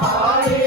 Hare